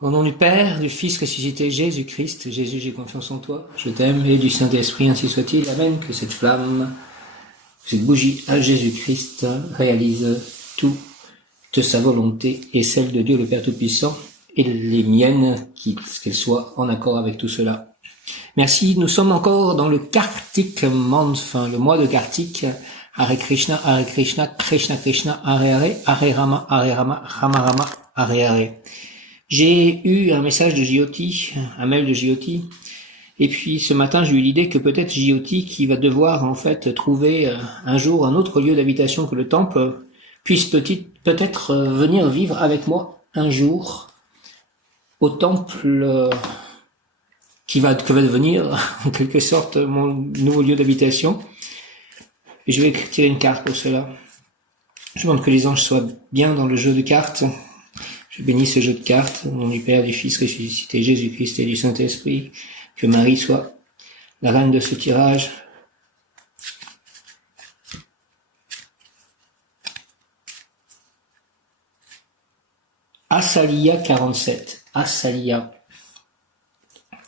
Au nom du Père, du Fils ressuscité, Jésus-Christ, Jésus, j'ai confiance en toi, je t'aime, et du Saint-Esprit, ainsi soit-il. Amen. Que cette flamme, cette bougie à Jésus-Christ réalise toute sa volonté et celle de Dieu le Père Tout-Puissant, et les miennes, qu'elles soient en accord avec tout cela. Merci, nous sommes encore dans le Kartik Month, le mois de Kartik. Hare Krishna, Krishna Krishna, Hare Hare, Hare Rama, Rama Rama, Hare Hare. J'ai eu un message de Jyoti, un mail de Jyoti, et puis ce matin j'ai eu l'idée que peut-être Jyoti qui va devoir en fait trouver un jour un autre lieu d'habitation que le temple puisse peut-être venir vivre avec moi un jour au temple que va devenir en quelque sorte mon nouveau lieu d'habitation. Et je vais tirer une carte pour cela. Je demande que les anges soient bien dans le jeu de cartes. Je bénis ce jeu de cartes au nom du Père, du Fils ressuscité, Jésus-Christ et du Saint-Esprit. Que Marie soit la reine de ce tirage. Asalia 47. Asalia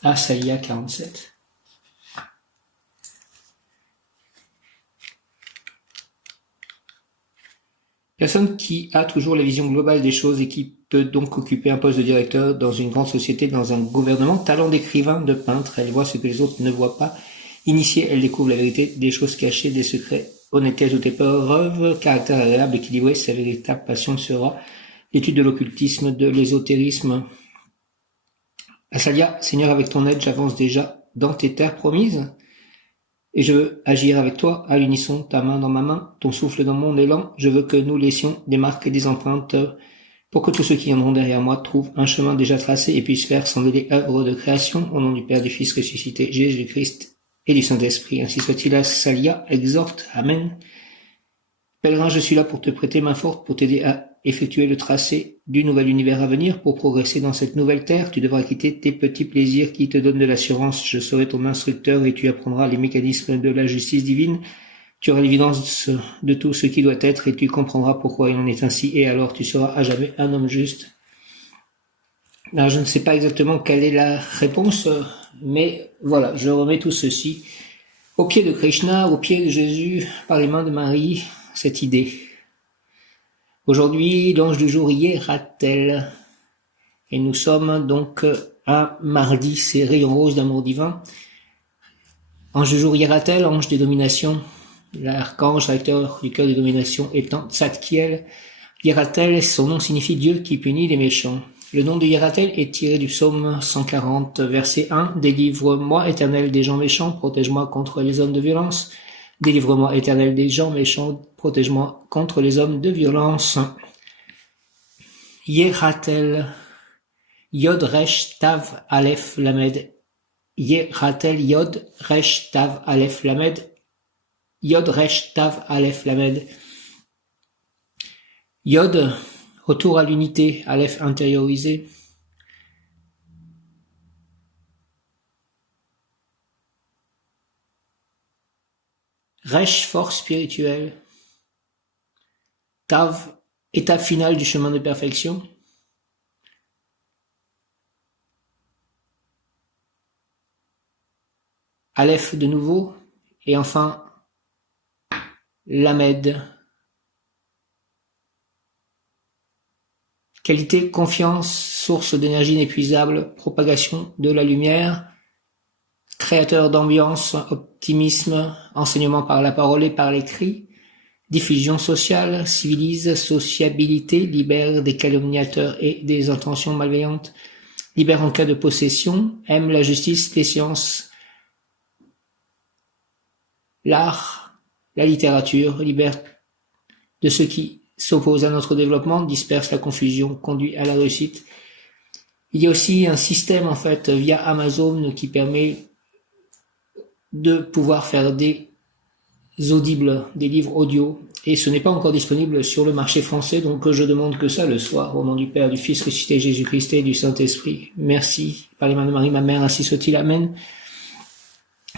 47. Personne qui a toujours la vision globale des choses et qui peut donc occuper un poste de directeur dans une grande société, dans un gouvernement, talent d'écrivain, de peintre, elle voit ce que les autres ne voient pas. Initiée, elle découvre la vérité des choses cachées, des secrets, honnêteté toute épreuve, caractère agréable, équilibré, sa véritable passion sera l'étude de l'occultisme, de l'ésotérisme. Asalia, Seigneur, avec ton aide, j'avance déjà dans tes terres promises. Et je veux agir avec toi, à l'unisson, ta main dans ma main, ton souffle dans mon élan. Je veux que nous laissions des marques et des empreintes pour que tous ceux qui viendront derrière moi trouvent un chemin déjà tracé et puissent faire sans délai œuvre de création. Au nom du Père, du Fils ressuscité, Jésus-Christ et du Saint-Esprit. Ainsi soit-il. Asalia, exhorte. Amen. Pèlerin, je suis là pour te prêter main forte, pour t'aider à effectuer le tracé du nouvel univers à venir. Pour progresser dans cette nouvelle terre, tu devras quitter tes petits plaisirs qui te donnent de l'assurance. Je serai ton instructeur et tu apprendras les mécanismes de la justice divine. Tu auras l'évidence de tout ce qui doit être et tu comprendras pourquoi il en est ainsi et alors tu seras à jamais un homme juste. Alors je ne sais pas exactement quelle est la réponse, mais voilà, je remets tout ceci au pied de Krishna, au pied de Jésus, par les mains de Marie, cette idée. Aujourd'hui, l'ange du jour Yeratel, et nous sommes donc un mardi, c'est rayon rose d'amour divin. Ange du jour Yeratel, ange des dominations, l'archange recteur du cœur des dominations étant Tzadkiel. Yeratel, son nom signifie Dieu qui punit les méchants. Le nom de Yeratel est tiré du psaume 140, verset 1. Délivre-moi, Éternel, des gens méchants, protège-moi contre les hommes de violence. Délivre-moi, Éternel, des gens méchants, protège-moi contre les hommes de violence. Yeratel, Yod Resh Tav Aleph Lamed. Yeratel, Yod Resh Tav Aleph Lamed. Yod Resh Tav Aleph Lamed. Yod, retour à l'unité, Aleph intériorisé. Resh, force spirituelle. Tav, étape finale du chemin de perfection. Aleph de nouveau. Et enfin, Lamed. Qualité, confiance, source d'énergie inépuisable, propagation de la lumière, créateur d'ambiance, optimisme, enseignement par la parole et par l'écrit, diffusion sociale, civilise, sociabilité, libère des calomniateurs et des intentions malveillantes, libère en cas de possession, aime la justice, les sciences, l'art, la littérature, libère de ceux qui s'opposent à notre développement, disperse la confusion, conduit à la réussite. Il y a aussi un système en fait via Amazon qui permet de pouvoir faire des audibles, des livres audio, et ce n'est pas encore disponible sur le marché français, donc je demande que ça le soit, au nom du Père, du Fils ressuscité, Jésus-Christ et du Saint-Esprit. Merci, par les mains de Marie, ma mère, ainsi soit-il, amen.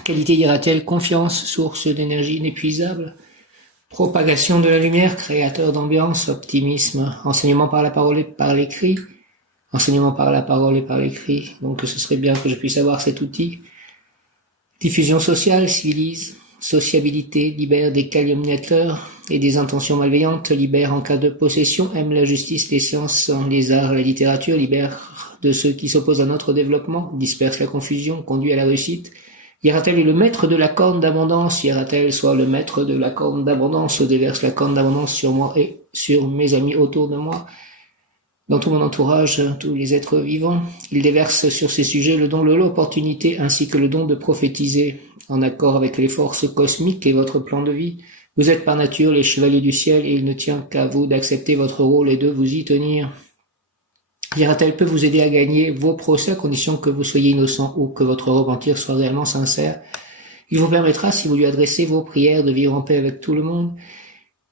Qualité Yeratel, confiance, source d'énergie inépuisable, propagation de la lumière, créateur d'ambiance, optimisme, enseignement par la parole et par l'écrit, enseignement par la parole et par l'écrit. Donc ce serait bien que je puisse avoir cet outil. Diffusion sociale, civilise, sociabilité, libère des calomniateurs et des intentions malveillantes, libère en cas de possession, aime la justice, les sciences, les arts, la littérature, libère de ceux qui s'opposent à notre développement, disperse la confusion, conduit à la réussite. Hieratel est le maître de la corne d'abondance, Hieratel soit le maître de la corne d'abondance, déverse la corne d'abondance sur moi et sur mes amis autour de moi, dans tout mon entourage, tous les êtres vivants. Il déverse sur ces sujets le don de l'opportunité ainsi que le don de prophétiser, en accord avec les forces cosmiques et votre plan de vie. Vous êtes par nature les chevaliers du ciel et il ne tient qu'à vous d'accepter votre rôle et de vous y tenir. Hieratel peut vous aider à gagner vos procès à condition que vous soyez innocent ou que votre repentir soit réellement sincère. Il vous permettra, si vous lui adressez vos prières, de vivre en paix avec tout le monde.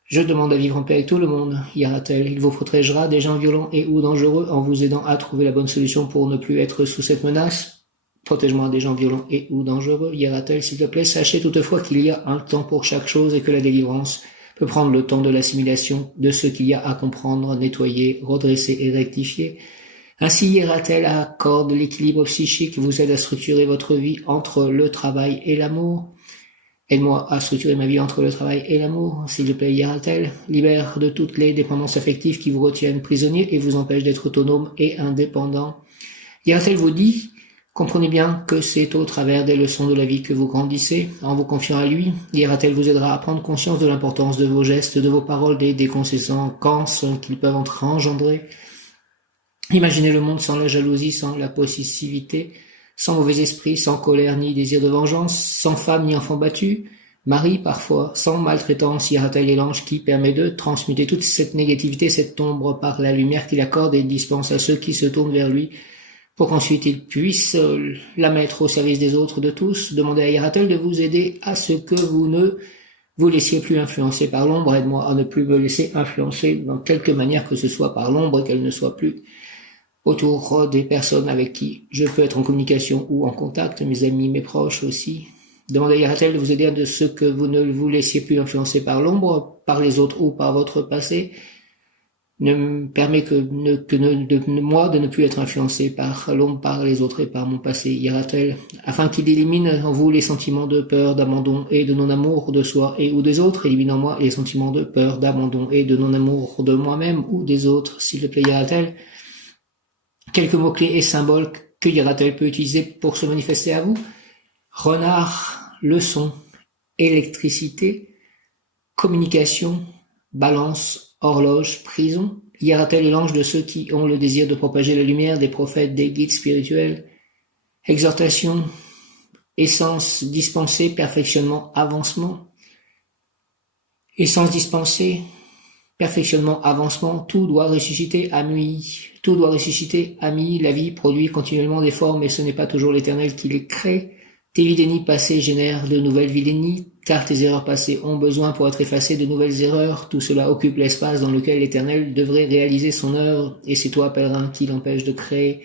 Je demande à vivre en paix avec tout le monde, Hieratel. Il vous protégera des gens violents et ou dangereux en vous aidant à trouver la bonne solution pour ne plus être sous cette menace. Protège-moi des gens violents et ou dangereux, Hieratel, s'il te plaît. Sachez toutefois qu'il y a un temps pour chaque chose et que la délivrance peut prendre le temps de l'assimilation de ce qu'il y a à comprendre, nettoyer, redresser et rectifier. Ainsi, Hieratel accorde l'équilibre psychique, vous aide à structurer votre vie entre le travail et l'amour. Aide-moi à structurer ma vie entre le travail et l'amour, s'il te plaît, Hieratel. Libère de toutes les dépendances affectives qui vous retiennent prisonnier et vous empêchent d'être autonome et indépendant. Hieratel vous dit, comprenez bien que c'est au travers des leçons de la vie que vous grandissez. En vous confiant à lui, Hieratel vous aidera à prendre conscience de l'importance de vos gestes, de vos paroles et des conséquences qu'ils peuvent engendrer. Imaginez le monde sans la jalousie, sans la possessivité, sans mauvais esprit, sans colère ni désir de vengeance, sans femme ni enfant battu, Marie parfois, sans maltraitance, Hieratel est l'ange qui permet de transmuter toute cette négativité, cette ombre par la lumière qu'il accorde et dispense à ceux qui se tournent vers lui, pour qu'ensuite il puisse la mettre au service des autres, de tous. Demandez à Hieratel de vous aider à ce que vous ne vous laissiez plus influencer par l'ombre. Aide-moi à ne plus me laisser influencer dans quelque manière que ce soit par l'ombre et qu'elle ne soit plus autour des personnes avec qui je peux être en communication ou en contact, mes amis, mes proches aussi. Demandez à Hieratel de vous aider à ce que vous ne vous laissiez plus influencer par l'ombre, par les autres ou par votre passé. Ne me permet moi de ne plus être influencé par l'ombre, par les autres et par mon passé, Hieratel, afin qu'il élimine en vous les sentiments de peur, d'abandon et de non-amour de soi et ou des autres. Élimine en moi les sentiments de peur, d'abandon et de non-amour de moi-même ou des autres, s'il te plaît, Hieratel. Quelques mots-clés et symboles que Hieratel peut utiliser pour se manifester à vous. Renard, leçon, électricité, communication, balance, horloge, prison. Hieratel est l'ange de ceux qui ont le désir de propager la lumière, des prophètes, des guides spirituels. Exhortation, essence dispensée, perfectionnement, avancement. Essence dispensée, perfectionnement, avancement, tout doit ressusciter, ami. Tout doit ressusciter, ami. La vie produit continuellement des formes et ce n'est pas toujours l'Éternel qui les crée. Tes vilénies passées génèrent de nouvelles vilénies, car tes erreurs passées ont besoin pour être effacées de nouvelles erreurs. Tout cela occupe l'espace dans lequel l'Éternel devrait réaliser son œuvre, et c'est toi, pèlerin, qui l'empêche de créer.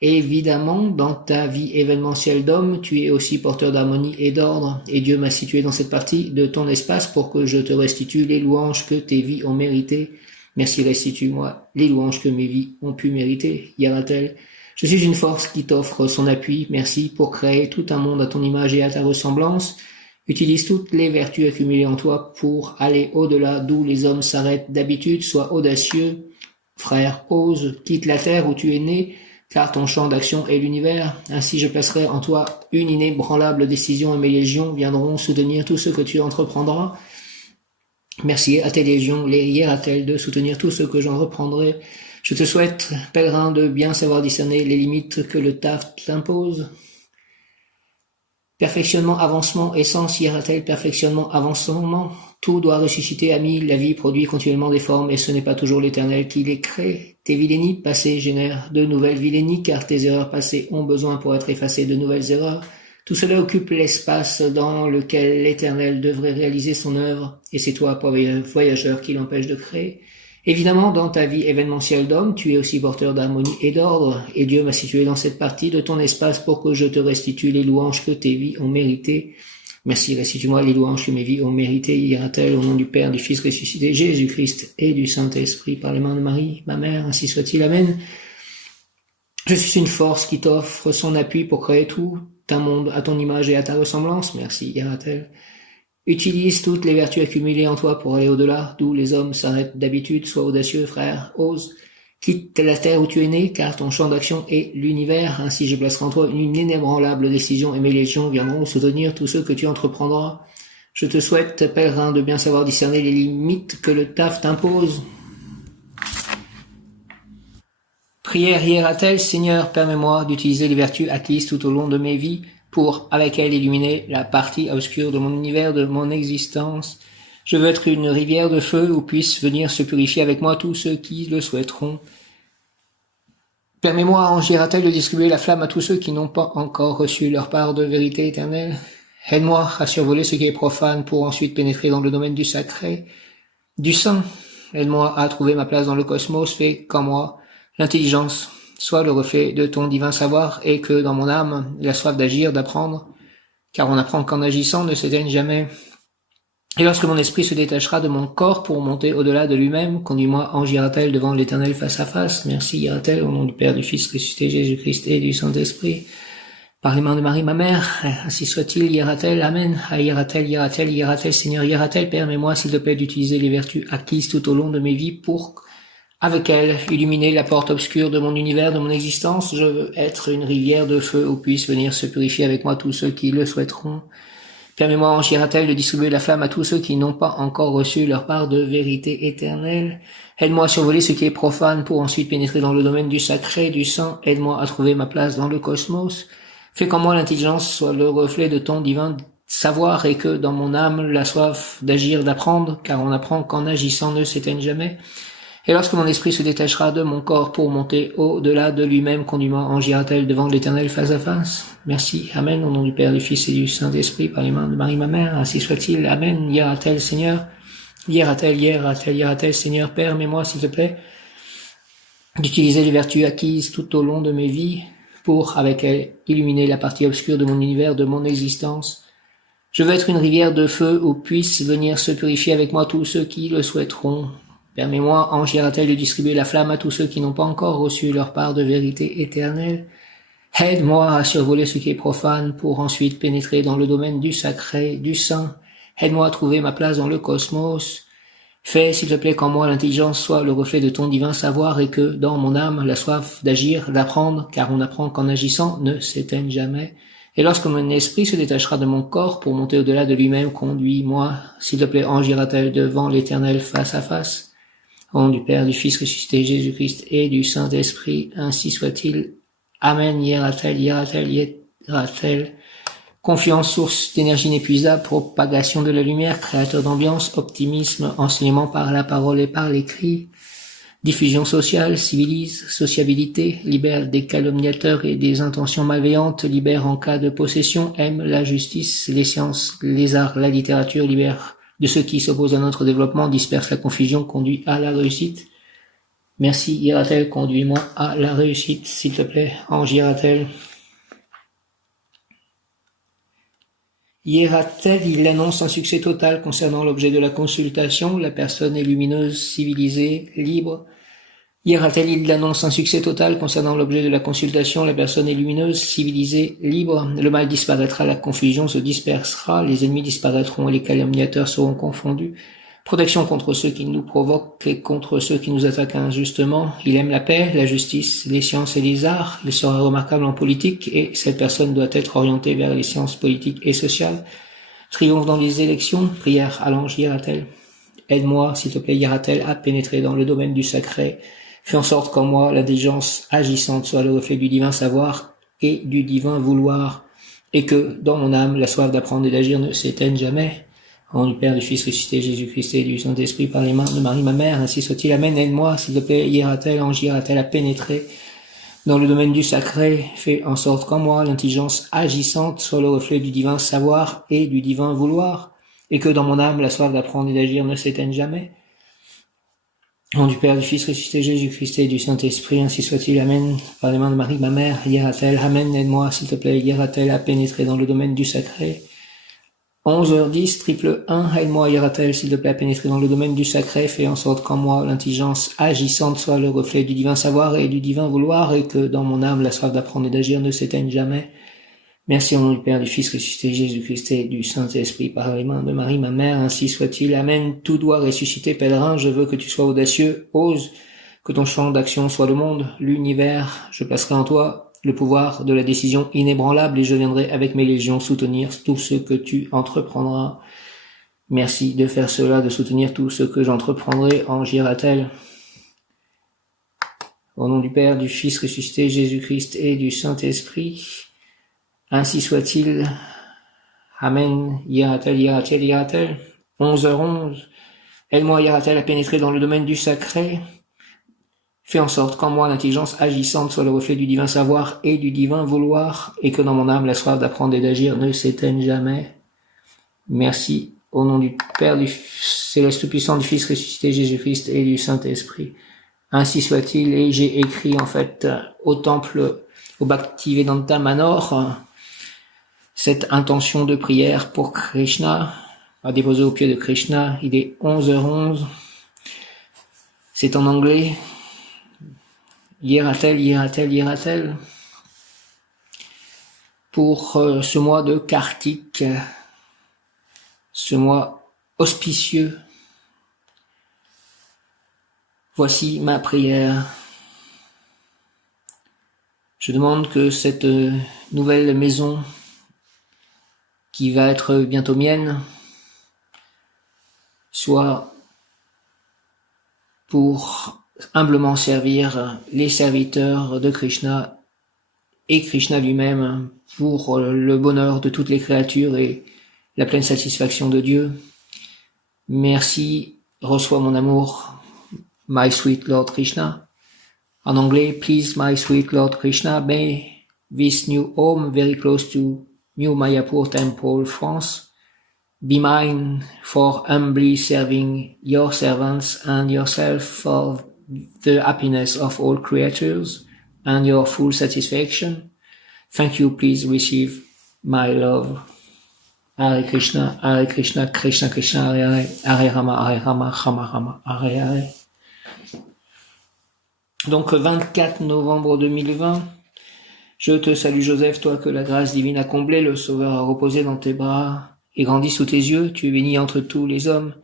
Évidemment, dans ta vie événementielle d'homme, tu es aussi porteur d'harmonie et d'ordre, et Dieu m'a situé dans cette partie de ton espace pour que je te restitue les louanges que tes vies ont méritées. Merci, restitue-moi les louanges que mes vies ont pu mériter, Hieratel. Je suis une force qui t'offre son appui. Merci pour créer tout un monde à ton image et à ta ressemblance. Utilise toutes les vertus accumulées en toi pour aller au-delà d'où les hommes s'arrêtent d'habitude. Sois audacieux. Frère, ose, quitte la terre où tu es né, car ton champ d'action est l'univers. Ainsi je placerai en toi une inébranlable décision et mes légions viendront soutenir tout ce que tu entreprendras. Merci à tes légions, les Hieratel, de soutenir tout ce que j'entreprendrai. Je te souhaite, pèlerin, de bien savoir discerner les limites que le taf t'impose. Perfectionnement, avancement, essence, Hieratel, perfectionnement, avancement. Tout doit ressusciter, ami. La vie produit continuellement des formes et ce n'est pas toujours l'Éternel qui les crée. Tes vilénies passées génèrent de nouvelles vilénies car tes erreurs passées ont besoin pour être effacées de nouvelles erreurs. Tout cela occupe l'espace dans lequel l'Éternel devrait réaliser son œuvre et c'est toi, voyageur, qui l'empêche de créer. Évidemment, dans ta vie événementielle d'homme, tu es aussi porteur d'harmonie et d'ordre, et Dieu m'a situé dans cette partie de ton espace pour que je te restitue les louanges que tes vies ont méritées. Merci, restitue-moi les louanges que mes vies ont méritées, Hieratel, au nom du Père, du Fils ressuscité, Jésus-Christ et du Saint-Esprit, par les mains de Marie, ma mère, ainsi soit-il, Amen. Je suis une force qui t'offre son appui pour créer tout un monde à ton image et à ta ressemblance. Merci, Yaratel. Utilise toutes les vertus accumulées en toi pour aller au-delà, d'où les hommes s'arrêtent d'habitude. Sois audacieux, frère, ose. Quitte la terre où tu es né, car ton champ d'action est l'univers. Ainsi je placerai en toi une inébranlable décision et mes légions viendront soutenir tous ceux que tu entreprendras. Je te souhaite, pèlerin, de bien savoir discerner les limites que le taf t'impose. Prière Yaratel, Seigneur, permets-moi d'utiliser les vertus acquises tout au long de mes vies pour, avec elles, illuminer la partie obscure de mon univers, de mon existence. Je veux être une rivière de feu où puissent venir se purifier avec moi tous ceux qui le souhaiteront. Permets-moi, ange Yaratel, de distribuer la flamme à tous ceux qui n'ont pas encore reçu leur part de vérité éternelle. Aide-moi à survoler ce qui est profane pour ensuite pénétrer dans le domaine du sacré, du saint. Aide-moi à trouver ma place dans le cosmos, fais qu'en moi l'intelligence soit le reflet de ton divin savoir et que dans mon âme la soif d'agir, d'apprendre, car on apprend qu'en agissant ne s'éteigne jamais. Et lorsque mon esprit se détachera de mon corps pour monter au-delà de lui-même, conduis-moi, ange Yaratel, devant l'Éternel face à face. Merci Yaratel, au nom du Père, du Fils, ressuscité Jésus-Christ et du Saint-Esprit. Par les mains de Marie, ma mère, ainsi soit-il, Yaratel, Amen. À Yaratel, Yaratel, Yaratel, Seigneur Yaratel, permets-moi, s'il te plaît, d'utiliser les vertus acquises tout au long de mes vies pour, avec elles, illuminer la porte obscure de mon univers, de mon existence. Je veux être une rivière de feu où puissent venir se purifier avec moi tous ceux qui le souhaiteront. Permets-moi, ange Yaratel, de distribuer la flamme à tous ceux qui n'ont pas encore reçu leur part de vérité éternelle. Aide-moi à survoler ce qui est profane pour ensuite pénétrer dans le domaine du sacré, du saint. Aide-moi à trouver ma place dans le cosmos. Fais qu'en moi l'intelligence soit le reflet de ton divin savoir et que dans mon âme la soif d'agir, d'apprendre, car on apprend qu'en agissant ne s'éteigne jamais. Et lorsque mon esprit se détachera de mon corps pour monter au-delà de lui-même, conduis-moi, ange Yaratel, devant l'Éternel face à face. Merci. Amen. Au nom du Père, du Fils et du Saint-Esprit, par les mains de Marie, ma mère, ainsi soit-il. Amen. Yaratel, Seigneur. Yaratel, Yaratel, Yaratel, Seigneur. Permets-moi, s'il te plaît, d'utiliser les vertus acquises tout au long de mes vies pour, avec elles, illuminer la partie obscure de mon univers, de mon existence. Je veux être une rivière de feu où puissent venir se purifier avec moi tous ceux qui le souhaiteront. Permets-moi, ange Yaratel, de distribuer la flamme à tous ceux qui n'ont pas encore reçu leur part de vérité éternelle. Aide-moi à survoler ce qui est profane pour ensuite pénétrer dans le domaine du sacré, du saint. Aide-moi à trouver ma place dans le cosmos. Fais, s'il te plaît, qu'en moi l'intelligence soit le reflet de ton divin savoir et que, dans mon âme, la soif d'agir, d'apprendre, car on apprend qu'en agissant ne s'éteigne jamais. Et lorsque mon esprit se détachera de mon corps pour monter au-delà de lui-même, conduis-moi, s'il te plaît, ange Yaratel, devant l'Éternel face à face. Au nom du Père, du Fils ressuscité Jésus-Christ et du Saint-Esprit, ainsi soit-il. Amen. Yaratel, Yaratel, Yaratel. Confiance, source d'énergie inépuisable, propagation de la lumière, créateur d'ambiance, optimisme, enseignement par la parole et par l'écrit, diffusion sociale, civilise, sociabilité, libère des calomniateurs et des intentions malveillantes, libère en cas de possession, aime la justice, les sciences, les arts, la littérature, libère de ceux qui s'opposent à notre développement, disperse la confusion, conduit à la réussite. Merci Yaratel, conduis-moi à la réussite, s'il te plaît, ange Yaratel. Yaratel, il annonce un succès total concernant l'objet de la consultation, la personne est lumineuse, civilisée, libre. Yaratel, il annonce un succès total concernant l'objet de la consultation, la personne est lumineuse, civilisée, libre. Le mal disparaîtra, la confusion se dispersera, les ennemis disparaîtront et les calomniateurs seront confondus. Protection contre ceux qui nous provoquent et contre ceux qui nous attaquent injustement. Il aime la paix, la justice, les sciences et les arts. Il sera remarquable en politique et cette personne doit être orientée vers les sciences politiques et sociales. Triomphe dans les élections. Prière à l'ange Yaratel. Aide-moi, s'il te plaît, Yaratel, à pénétrer dans le domaine du sacré. Fais en sorte qu'en moi, l'intelligence agissante soit le reflet du divin savoir et du divin vouloir, et que, dans mon âme, la soif d'apprendre et d'agir ne s'éteigne jamais. Au nom du Père, du Fils ressuscité Jésus-Christ et du Saint-Esprit, par les mains de Marie, ma mère, ainsi soit-il. Amen. Aide-moi, s'il te plaît, Yaratel, ange Yaratel, à pénétrer dans le domaine du sacré. Fais en sorte qu'en moi, l'intelligence agissante soit le reflet du divin savoir et du divin vouloir, et que, dans mon âme, la soif d'apprendre et d'agir ne s'éteigne jamais. Au nom du Père, du Fils ressuscité Jésus-Christ et du Saint-Esprit, ainsi soit-il. Amen. Par les mains de Marie, ma mère, Yaratel. Amen. Aide-moi, s'il te plaît, Yaratel, à pénétrer dans le domaine du sacré. 11h10, triple 1, aide-moi, Yaratel, s'il te plaît, à pénétrer dans le domaine du sacré, fais en sorte qu'en moi, l'intelligence agissante soit le reflet du divin savoir et du divin vouloir, et que dans mon âme, la soif d'apprendre et d'agir ne s'éteigne jamais. Merci au nom du Père, du Fils ressuscité, Jésus-Christ et du Saint-Esprit, par les mains de Marie, ma mère, ainsi soit-il. Amen. Tout doit ressusciter, pèlerin, je veux que tu sois audacieux, ose, que ton champ d'action soit le monde, l'univers, je placerai en toi le pouvoir de la décision inébranlable et je viendrai avec mes légions soutenir tout ce que tu entreprendras. Merci de faire cela, de soutenir tout ce que j'entreprendrai en Yaratel. Au nom du Père, du Fils ressuscité, Jésus-Christ et du Saint-Esprit, ainsi soit-il. Amen. Yaratel, Yaratel, Yaratel. 11h11. Aide-moi, Yaratel, à pénétrer dans le domaine du sacré. Fais en sorte qu'en moi l'intelligence agissante soit le reflet du divin savoir et du divin vouloir, et que dans mon âme la soif d'apprendre et d'agir ne s'éteigne jamais. Merci au nom du Père, du Céleste puissant, du Fils ressuscité Jésus-Christ et du Saint-Esprit. Ainsi soit-il. Et j'ai écrit en fait au temple, au Bhaktivedanta Manor, cette intention de prière pour Krishna, à déposer au pied de Krishna. Il est 11h11. C'est en anglais. Yaratel, Yaratel, Yaratel. Pour ce mois de Kartik, ce mois auspicieux. Voici ma prière. Je demande que cette nouvelle maison, qui va être bientôt mienne, soit pour humblement servir les serviteurs de Krishna et Krishna lui-même pour le bonheur de toutes les créatures et la pleine satisfaction de Dieu. Merci, reçois mon amour, my sweet Lord Krishna. En anglais, please my sweet Lord Krishna, may this new home very close to New Mayapur Temple, France, be mine for humbly serving your servants and yourself for the happiness of all creatures and your full satisfaction. Thank you, please receive my love. Hare Krishna, Krishna Krishna, Hare Hare, Hare Rama, Rama Rama, Hare Hare. Donc 24 novembre 2020, je te salue Joseph, toi que la grâce divine a comblé, le Sauveur a reposé dans tes bras et grandi sous tes yeux, tu es béni entre tous les hommes.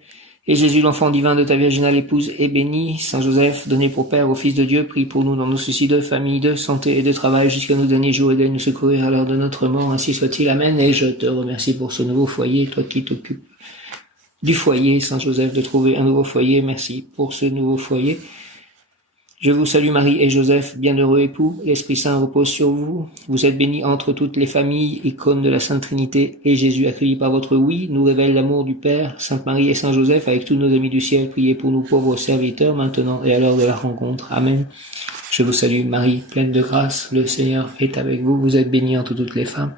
Et Jésus, l'enfant divin de ta virginale épouse, est béni. Saint Joseph, donné pour Père au Fils de Dieu, prie pour nous dans nos soucis de famille, de santé et de travail jusqu'à nos derniers jours et d'aide nous secourir à l'heure de notre mort. Ainsi soit-il. Amen. Et je te remercie pour ce nouveau foyer, toi qui t'occupes du foyer, Saint Joseph, de trouver un nouveau foyer. Merci pour ce nouveau foyer. Je vous salue Marie et Joseph, bienheureux époux, l'Esprit Saint repose sur vous. Vous êtes bénis entre toutes les familles, icônes de la Sainte Trinité, et Jésus, accueilli par votre oui, nous révèle l'amour du Père. Sainte Marie et Saint Joseph, avec tous nos amis du ciel, priez pour nous pauvres serviteurs, maintenant et à l'heure de la rencontre. Amen. Je vous salue Marie, pleine de grâce, le Seigneur est avec vous. Vous êtes bénie entre toutes les femmes,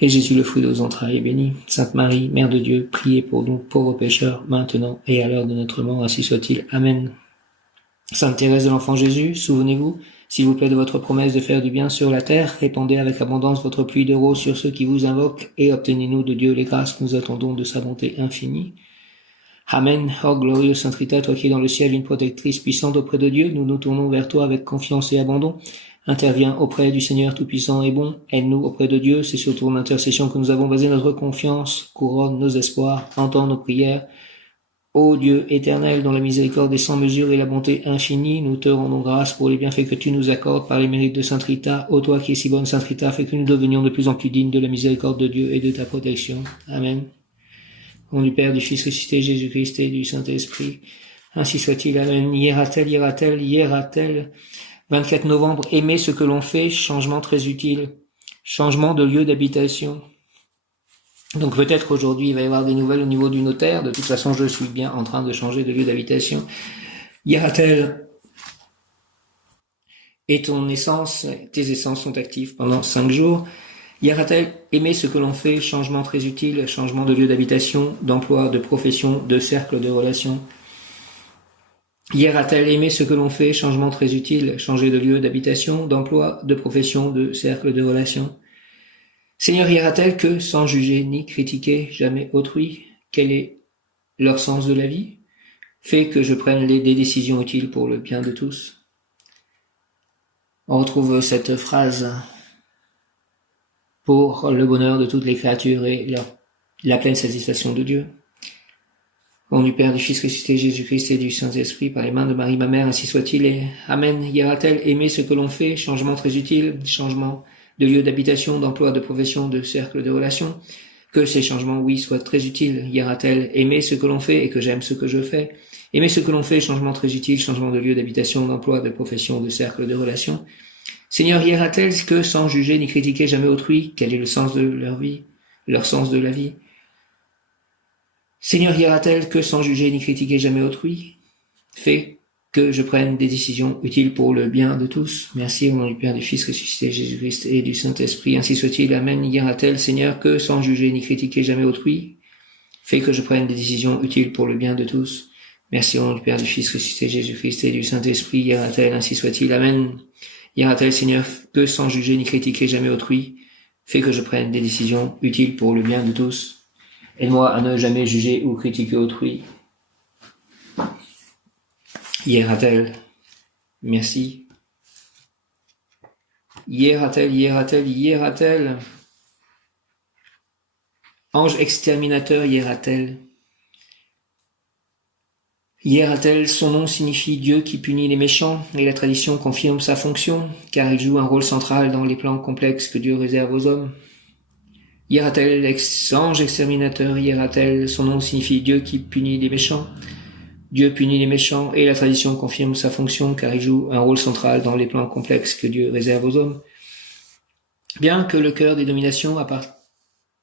et Jésus, le fruit de vos entrailles, est béni. Sainte Marie, Mère de Dieu, priez pour nous pauvres pécheurs, maintenant et à l'heure de notre mort. Ainsi soit-il. Amen. Sainte Thérèse de l'Enfant Jésus, souvenez-vous, s'il vous plaît, de votre promesse de faire du bien sur la terre, répandez avec abondance votre pluie de roses sur ceux qui vous invoquent, et obtenez-nous de Dieu les grâces que nous attendons de sa bonté infinie. Amen. Oh glorieux Sainte Rita, toi qui es dans le ciel une protectrice puissante auprès de Dieu, nous nous tournons vers toi avec confiance et abandon. Interviens auprès du Seigneur Tout-Puissant et bon, aide-nous auprès de Dieu, c'est sur ton intercession que nous avons basé notre confiance, couronne nos espoirs, entends nos prières. Ô Dieu éternel, dont la miséricorde est sans mesure et la bonté infinie, nous te rendons grâce pour les bienfaits que tu nous accordes par les mérites de Sainte Rita. Ô toi qui es si bonne Sainte Rita, fais que nous devenions de plus en plus dignes de la miséricorde de Dieu et de ta protection. Amen. Au nom du Père, du Fils ressuscité, Jésus-Christ et du Saint-Esprit. Ainsi soit-il. Amen. Yaratel, Yaratel, Yaratel. 24 novembre, aimer ce que l'on fait, changement très utile. Changement de lieu d'habitation. Donc peut-être aujourd'hui il va y avoir des nouvelles au niveau du notaire. De toute façon, je suis bien en train de changer de lieu d'habitation. Yaratel. Et tes essences sont actives pendant 5 jours. Yaratel, aimer ce que l'on fait, changement très utile, changement de lieu d'habitation, d'emploi, de profession, de cercle de relations. Yaratel, aimer ce que l'on fait, changement très utile, changer de lieu d'habitation, d'emploi, de profession, de cercle de relations. Seigneur, ira-t-elle que, sans juger ni critiquer jamais autrui, quel est leur sens de la vie, fait que je prenne des décisions utiles pour le bien de tous. On retrouve cette phrase pour le bonheur de toutes les créatures et la pleine satisfaction de Dieu. Au nom du Père, du Fils ressuscité, Jésus-Christ et du Saint-Esprit, par les mains de Marie, ma mère, ainsi soit-il, et Amen. Ira-t-elle aimer ce que l'on fait, changement très utile, changement de lieu d'habitation, d'emploi, de profession, de cercle de relations, que ces changements, oui, soient très utiles. Ira-t-elle aimer ce que l'on fait et que j'aime ce que je fais, aimer ce que l'on fait, changement très utile, changement de lieu d'habitation, d'emploi, de profession, de cercle de relations. Seigneur, ira-t-elle que, sans juger ni critiquer jamais autrui, quel est le sens de leur vie, leur sens de la vie? Seigneur, ira-t-elle que, sans juger ni critiquer jamais autrui, fait que je prenne des décisions utiles pour le bien de tous. Merci au nom du Père, du Fils ressuscité, Jésus-Christ et du Saint-Esprit, ainsi soit-il. Amen. Ira-t-elle, Seigneur, que, sans juger ni critiquer jamais autrui, fait que je prenne des décisions utiles pour le bien de tous. Merci au nom du Père, du Fils ressuscité, Jésus-Christ et du Saint-Esprit. Ira-t-elle, ainsi soit-il. Amen. Ira-t-elle, Seigneur, que, sans juger ni critiquer jamais autrui, fait que je prenne des décisions utiles pour le bien de tous. Aide-moi à ne jamais juger ou critiquer autrui. Ira-t-elle, merci. Ira-t-elle, ira-t-elle, ira-t-elle. Ange exterminateur, ira-t-elle. Ira-t-elle, son nom signifie Dieu qui punit les méchants, et la tradition confirme sa fonction, car il joue un rôle central dans les plans complexes que Dieu réserve aux hommes. Ira-t-elle, ange exterminateur, ira-t-elle, son nom signifie Dieu qui punit les méchants. Dieu punit les méchants et la tradition confirme sa fonction car il joue un rôle central dans les plans complexes que Dieu réserve aux hommes. Bien que le cœur des dominations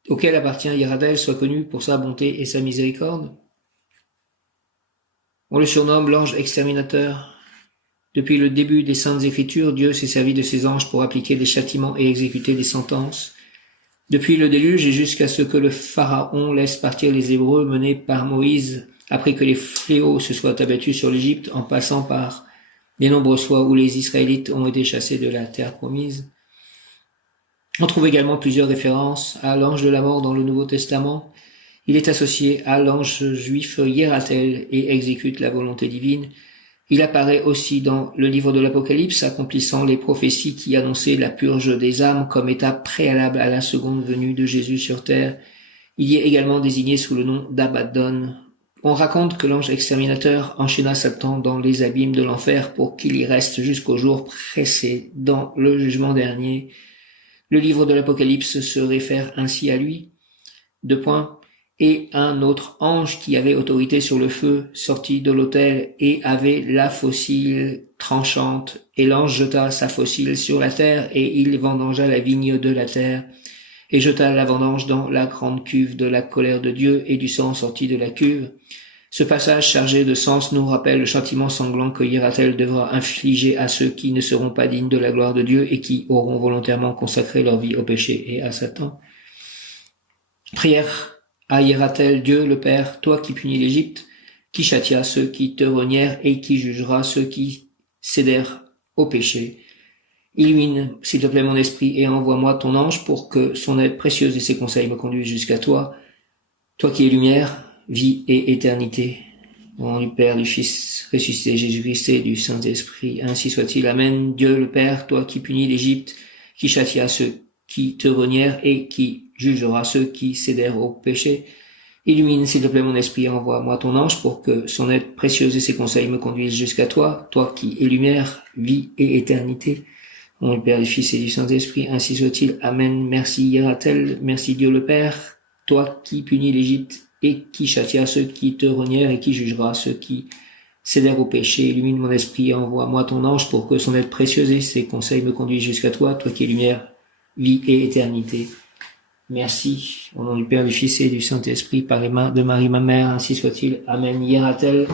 auquel appartient Ira-t-elle soit connu pour sa bonté et sa miséricorde, on le surnomme l'ange exterminateur. Depuis le début des Saintes Écritures, Dieu s'est servi de ses anges pour appliquer des châtiments et exécuter des sentences. Depuis le déluge et jusqu'à ce que le Pharaon laisse partir les Hébreux menés par Moïse, après que les fléaux se soient abattus sur l'Égypte, en passant par les nombreuses fois où les Israélites ont été chassés de la terre promise. On trouve également plusieurs références à l'ange de la mort dans le Nouveau Testament. Il est associé à l'ange juif Ira-t-elle et exécute la volonté divine. Il apparaît aussi dans le livre de l'Apocalypse, accomplissant les prophéties qui annonçaient la purge des âmes comme étape préalable à la seconde venue de Jésus sur terre. Il y est également désigné sous le nom d'Abaddon. On raconte que l'ange exterminateur enchaîna Satan dans les abîmes de l'enfer pour qu'il y reste jusqu'au jour précédant le jugement dernier. Le livre de l'Apocalypse se réfère ainsi à lui. Et un autre ange qui avait autorité sur le feu sortit de l'autel et avait la faucille tranchante. Et l'ange jeta sa faucille sur la terre et il vendangea la vigne de la terre et jeta la vendange dans la grande cuve de la colère de Dieu et du sang sortit de la cuve. Ce passage chargé de sens nous rappelle le châtiment sanglant que Ira-t-elle devra infliger à ceux qui ne seront pas dignes de la gloire de Dieu et qui auront volontairement consacré leur vie au péché et à Satan. Prière à Ira-t-elle, Dieu le Père, toi qui punis l'Égypte, qui châtia ceux qui te renièrent et qui jugera ceux qui cédèrent au péché. Illumine, s'il te plaît, mon esprit et envoie-moi ton ange pour que son aide précieuse et ses conseils me conduisent jusqu'à toi, toi qui es lumière, vie et éternité. Au nom du Père, du Fils ressuscité, Jésus-Christ et du Saint-Esprit, ainsi soit-il. Amen. Dieu le Père, toi qui punis l'Égypte, qui châtia ceux qui te renièrent et qui jugera ceux qui cédèrent au péché. Illumine, s'il te plaît, mon esprit, et envoie-moi ton ange pour que son aide précieuse et ses conseils me conduisent jusqu'à toi, toi qui es lumière, vie et éternité. Au nom du Père, du Fils et du Saint-Esprit, ainsi soit-il. Amen. Merci Ira-t-elle, merci Dieu le Père, toi qui punis l'Égypte et qui châtia ceux qui te renièrent et qui jugera ceux qui cédèrent au péché. Illumine mon esprit et envoie-moi ton ange pour que son aide précieuse et ses conseils me conduisent jusqu'à toi, toi qui es lumière, vie et éternité. Merci, au nom du Père, du Fils et du Saint-Esprit, par les mains de Marie, ma mère, ainsi soit-il. Amen. Ira-t-elle,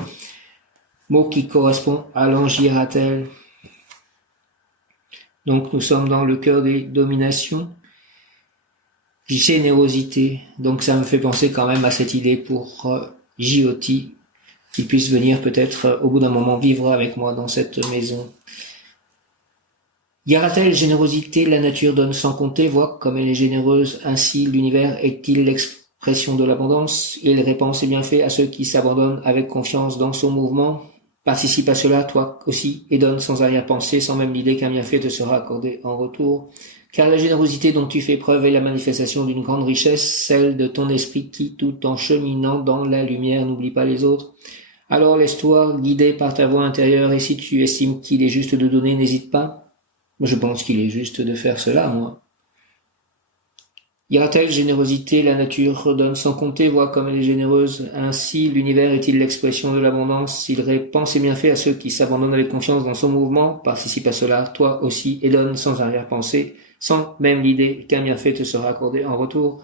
mot qui correspond à l'ange Ira-t-elle. Donc nous sommes dans le cœur des dominations. Générosité, donc ça me fait penser quand même à cette idée pour J.O.T. qui puisse venir peut-être au bout d'un moment vivre avec moi dans cette maison. Dira-t-elle générosité, la nature donne sans compter, vois comme elle est généreuse, ainsi l'univers est-il l'expression de l'abondance, il répand ses bienfaits à ceux qui s'abandonnent avec confiance dans son mouvement, participe à cela toi aussi, et donne sans arrière-pensée, sans même l'idée qu'un bienfait te sera accordé en retour, car la générosité dont tu fais preuve est la manifestation d'une grande richesse, celle de ton esprit qui, tout en cheminant dans la lumière, n'oublie pas les autres. Alors laisse-toi guider par ta voix intérieure, et si tu estimes qu'il est juste de donner, n'hésite pas. Je pense qu'il est juste de faire cela, moi. Dira-t-elle générosité, la nature donne sans compter, vois comme elle est généreuse, ainsi l'univers est-il l'expression de l'abondance, il répand ses bienfaits à ceux qui s'abandonnent avec confiance dans son mouvement, participe à cela, toi aussi, et donne sans arrière-pensée, sans même l'idée qu'un bienfait te sera accordé en retour,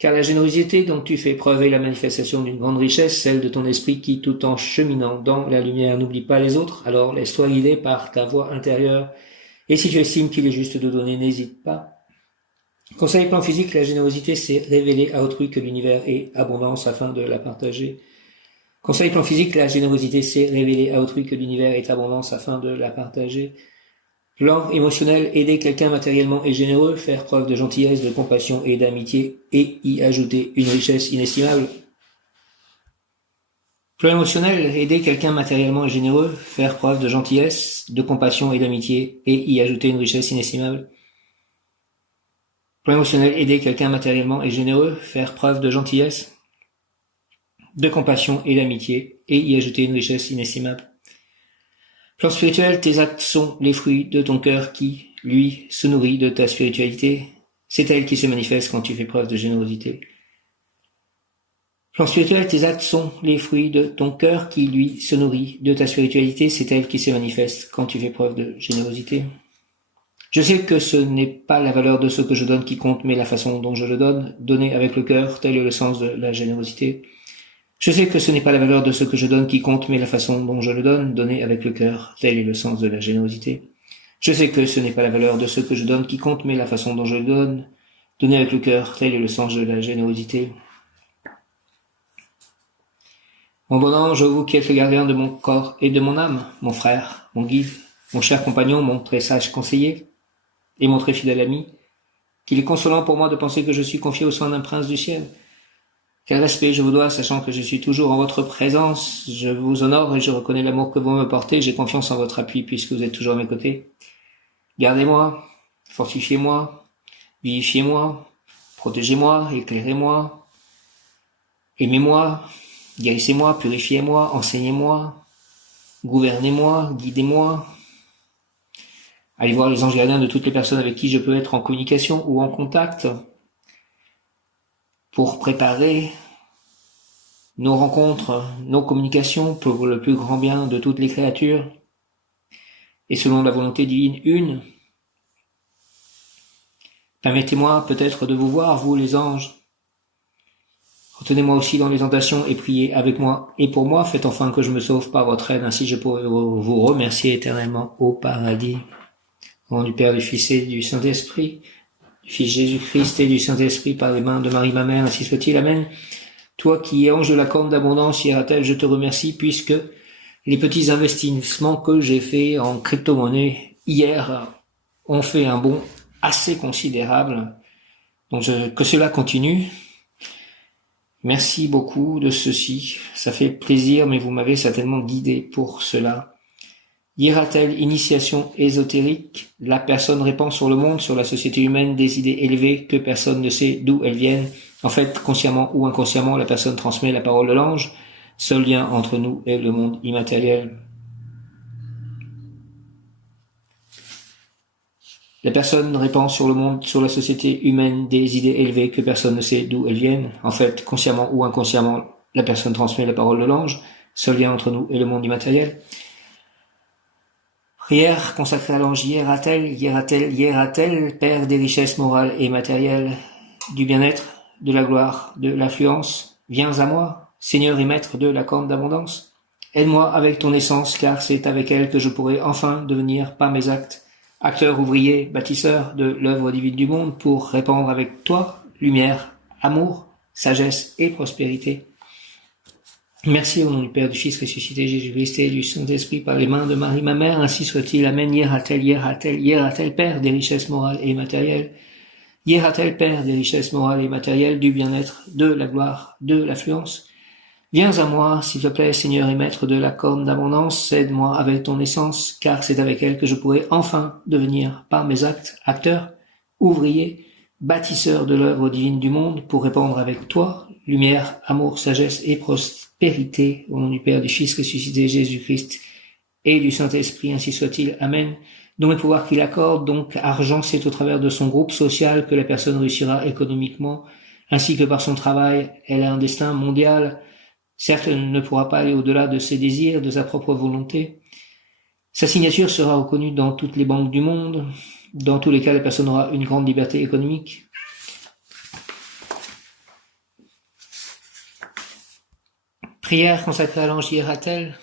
car la générosité dont tu fais preuve est la manifestation d'une grande richesse, celle de ton esprit qui, tout en cheminant dans la lumière, n'oublie pas les autres, alors laisse-toi guider par ta voix intérieure, et si tu estimes qu'il est juste de donner, n'hésite pas. Conseil plan physique, la générosité, c'est révéler à autrui que l'univers est abondance afin de la partager. Conseil plan physique, la générosité, c'est révéler à autrui que l'univers est abondance afin de la partager. Plan émotionnel, aider quelqu'un matériellement et généreux, faire preuve de gentillesse, de compassion et d'amitié, et y ajouter une richesse inestimable. Plan émotionnel, aider quelqu'un matériellement et généreux, faire preuve de gentillesse, de compassion et d'amitié, et y ajouter une richesse inestimable. Plan émotionnel, aider quelqu'un matériellement et généreux, faire preuve de gentillesse, de compassion et d'amitié, et y ajouter une richesse inestimable. Plan spirituel, tes actes sont les fruits de ton cœur qui, lui, se nourrit de ta spiritualité. C'est elle qui se manifeste quand tu fais preuve de générosité. Plan spirituel, tes actes sont les fruits de ton cœur qui, lui, se nourrit de ta spiritualité. C'est elle qui se manifeste quand tu fais preuve de générosité. Je sais que ce n'est pas la valeur de ce que je donne qui compte, mais la façon dont je le donne. Donner avec le cœur, tel est le sens de la générosité. Je sais que ce n'est pas la valeur de ce que je donne qui compte, mais la façon dont je le donne. Donner avec le cœur, tel est le sens de la générosité. Je sais que ce n'est pas la valeur de ce que je donne qui compte, mais la façon dont je le donne. Donner avec le cœur, tel est le sens de la générosité. Mon bon ange, vous qui êtes le gardien de mon corps et de mon âme, mon frère, mon guide, mon cher compagnon, mon très sage conseiller, et mon très fidèle ami, qu'il est consolant pour moi de penser que je suis confié aux soins d'un prince du ciel. Quel respect je vous dois, sachant que je suis toujours en votre présence, je vous honore et je reconnais l'amour que vous me portez, j'ai confiance en votre appui puisque vous êtes toujours à mes côtés. Gardez-moi, fortifiez-moi, vivifiez-moi, protégez-moi, éclairez-moi, aimez-moi, guérissez-moi, purifiez-moi, enseignez-moi, gouvernez-moi, guidez-moi. Allez voir les anges gardiens de toutes les personnes avec qui je peux être en communication ou en contact pour préparer nos rencontres, nos communications pour le plus grand bien de toutes les créatures et selon la volonté divine une. Permettez-moi peut-être de vous voir, vous les anges. Retenez-moi aussi dans les tentations et priez avec moi et pour moi. Faites enfin que je me sauve par votre aide, ainsi je pourrai vous remercier éternellement au paradis. Au nom du Père, du Fils et du Saint-Esprit, du Fils Jésus-Christ et du Saint-Esprit, par les mains de Marie ma mère, ainsi soit-il. Amen. Toi qui es ange de la corne d'abondance, Dira-t-elle, je te remercie puisque les petits investissements que j'ai faits en crypto-monnaie hier ont fait un bond assez considérable. Donc que cela continue. Merci beaucoup de ceci. Ça fait plaisir, mais vous m'avez certainement guidé pour cela. Dira-t-elle initiation ésotérique, la personne répand sur le monde, sur la société humaine, des idées élevées que personne ne sait d'où elles viennent. En fait, consciemment ou inconsciemment, la personne transmet la parole de l'ange. Seul lien entre nous et le monde immatériel. La personne répand sur le monde, sur la société humaine, des idées élevées que personne ne sait d'où elles viennent. En fait, consciemment ou inconsciemment, la personne transmet la parole de l'ange. Seul lien entre nous et le monde immatériel. Prière consacrée à l'ange. Dira-t-elle, Père des richesses morales et matérielles, du bien-être, de la gloire, de l'affluence, viens à moi, Seigneur et Maître de la corne d'abondance. Aide-moi avec ton essence, car c'est avec elle que je pourrai enfin devenir, par mes actes, acteur, ouvrier, bâtisseur de l'œuvre divine du monde, pour répandre avec toi lumière, amour, sagesse et prospérité. Merci au nom du Père, du Fils ressuscité, Jésus-Christ et du Saint-Esprit par les mains de Marie, ma mère, ainsi soit-il. Amen. Hieratel, Père des richesses morales et matérielles. Hieratel, Père des richesses morales et matérielles, du bien-être, de la gloire, de l'affluence. Viens à moi, s'il te plaît, Seigneur et Maître de la corne d'abondance, aide-moi avec ton essence, car c'est avec elle que je pourrai enfin devenir, par mes actes, acteur, ouvrier, bâtisseur de l'œuvre divine du monde, pour répandre avec toi lumière, amour, sagesse et prospérité, au nom du Père, du Fils ressuscité, Jésus-Christ, et du Saint-Esprit, ainsi soit-il. Amen. Dont les pouvoirs qu'il accorde, donc argent, c'est au travers de son groupe social que la personne réussira économiquement, ainsi que par son travail, elle a un destin mondial. Certes, elle ne pourra pas aller au-delà de ses désirs, de sa propre volonté. Sa signature sera reconnue dans toutes les banques du monde. Dans tous les cas, la personne aura une grande liberté économique. Prière consacrée à l'ange Hieratel.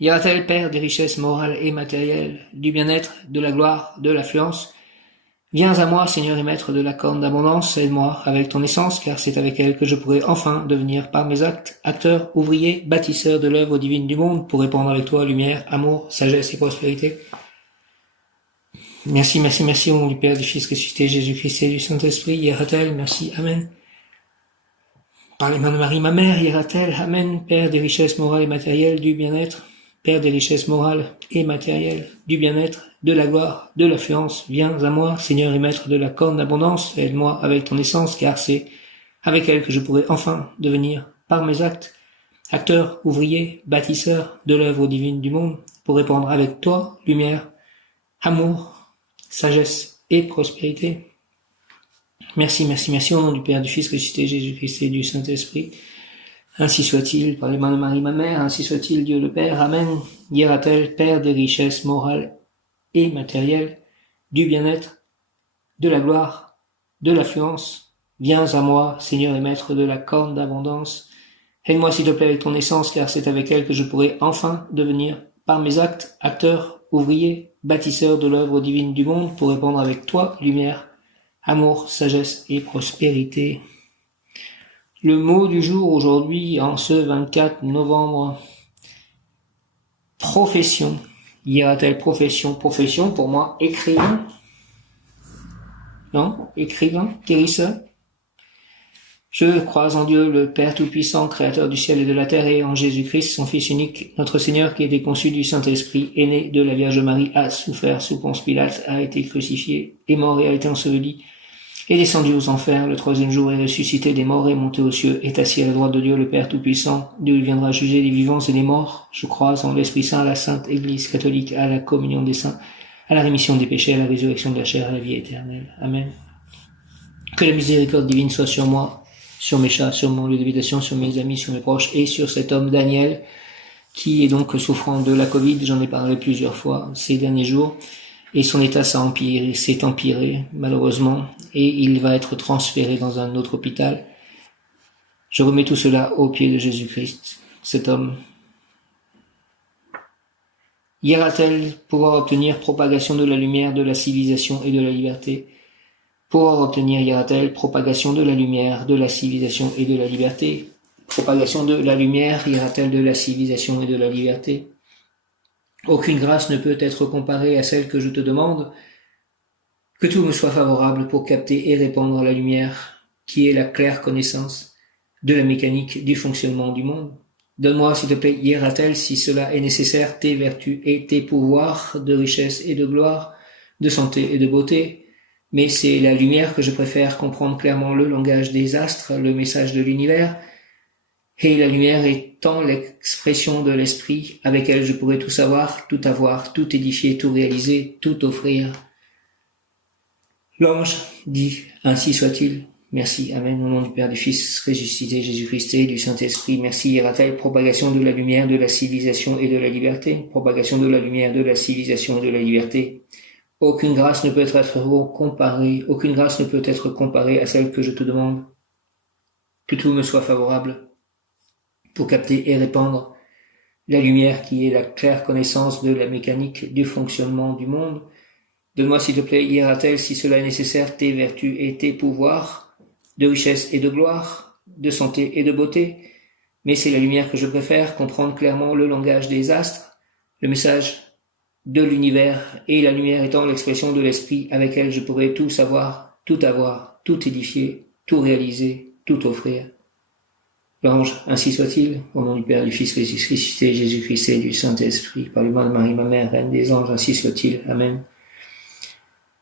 Hieratel, Père des richesses morales et matérielles, du bien-être, de la gloire, de l'affluence. Viens à moi, Seigneur et Maître de la corne d'abondance, aide-moi avec ton essence, car c'est avec elle que je pourrai enfin devenir par mes actes, acteur, ouvrier, bâtisseur de l'œuvre divine du monde, pour répandre avec toi lumière, amour, sagesse et prospérité. Merci, au nom du Père, du Fils ressuscité, Jésus-Christ et du Saint-Esprit. Hieratel, merci, Amen. Par les mains de Marie, ma mère, Hieratel, Amen. Père des richesses morales et matérielles, du bien-être, Père des richesses morales et matérielles, du bien-être, de la gloire, de l'affluence, viens à moi, Seigneur et Maître de la corne d'abondance, aide-moi avec ton essence, car c'est avec elle que je pourrai enfin devenir, par mes actes, acteur, ouvrier, bâtisseur de l'œuvre divine du monde, pour répandre avec toi lumière, amour, sagesse et prospérité. Merci, au nom du Père, du Fils ressuscité, Jésus-Christ et du Saint-Esprit. Ainsi soit-il, par les mains de Marie, ma mère, ainsi soit-il, Dieu le Père. Amen. Hieratel, Père des richesses morales et matérielles, du bien-être, de la gloire, de l'affluence. Viens à moi, Seigneur et Maître de la corne d'abondance. Aide-moi, s'il te plaît, avec ton essence, car c'est avec elle que je pourrai enfin devenir, par mes actes, acteur, ouvrier, bâtisseur de l'œuvre divine du monde, pour répandre avec toi lumière, amour, sagesse et prospérité. Le mot du jour aujourd'hui, en ce 24 novembre, profession. Hieratel, profession pour moi, écrivain. Non, écrivain, guérisseur. Je crois en Dieu, le Père Tout-Puissant, Créateur du ciel et de la terre, et en Jésus-Christ, son Fils unique, notre Seigneur, qui était conçu du Saint-Esprit, est né de la Vierge Marie, a souffert sous Ponce Pilate, a été crucifié, est mort et a été enseveli, est descendu aux enfers, le troisième jour est ressuscité des morts, est monté aux cieux, est assis à la droite de Dieu, le Père Tout-Puissant, d'où il viendra juger les vivants et les morts. Je crois en l'Esprit Saint, à la Sainte Église catholique, à la communion des saints, à la rémission des péchés, à la résurrection de la chair, à la vie éternelle. Amen. Que la miséricorde divine soit sur moi, sur mes chats, sur mon lieu d'habitation, sur mes amis, sur mes proches, et sur cet homme Daniel, qui est donc souffrant de la Covid. J'en ai parlé plusieurs fois ces derniers jours. Et son état s'est empiré, malheureusement, et il va être transféré dans un autre hôpital. Je remets tout cela aux pieds de Jésus-Christ, cet homme. Hieratel pourra obtenir propagation de la lumière, de la civilisation et de la liberté. Pourra obtenir Hieratel propagation de la lumière, de la civilisation et de la liberté. Propagation de la lumière, Hieratel de la civilisation et de la liberté. Aucune grâce ne peut être comparée à celle que je te demande. Que tout me soit favorable pour capter et répandre la lumière, qui est la claire connaissance de la mécanique du fonctionnement du monde. Donne-moi, s'il te plaît, Hieratel, si cela est nécessaire, tes vertus et tes pouvoirs de richesse et de gloire, de santé et de beauté. Mais c'est la lumière que je préfère, comprendre clairement le langage des astres, le message de l'univers. Et la lumière étant l'expression de l'esprit, avec elle je pourrai tout savoir, tout avoir, tout édifier, tout réaliser, tout offrir. L'ange dit, ainsi soit-il. Merci, Amen, au nom du Père, du Fils ressuscité, Jésus-Christ et du Saint-Esprit. Merci, Hieratel, propagation de la lumière, de la civilisation et de la liberté. Propagation de la lumière, de la civilisation et de la liberté. Aucune grâce ne peut être comparée à celle que je te demande. Que tout me soit favorable pour capter et répandre la lumière qui est la claire connaissance de la mécanique du fonctionnement du monde. Donne-moi, s'il te plaît, Hieratel, si cela est nécessaire, tes vertus et tes pouvoirs de richesse et de gloire, de santé et de beauté. mais c'est la lumière que je préfère, comprendre clairement le langage des astres, le message de l'univers, et la lumière étant l'expression de l'esprit avec elle je pourrais tout savoir, tout avoir, tout édifier, tout réaliser, tout offrir. L'ange, ainsi soit-il, au nom du Père, du Fils ressuscité, Jésus-Christ et du Saint-Esprit, par l'humain de Marie, ma mère, Reine des anges, ainsi soit-il. Amen.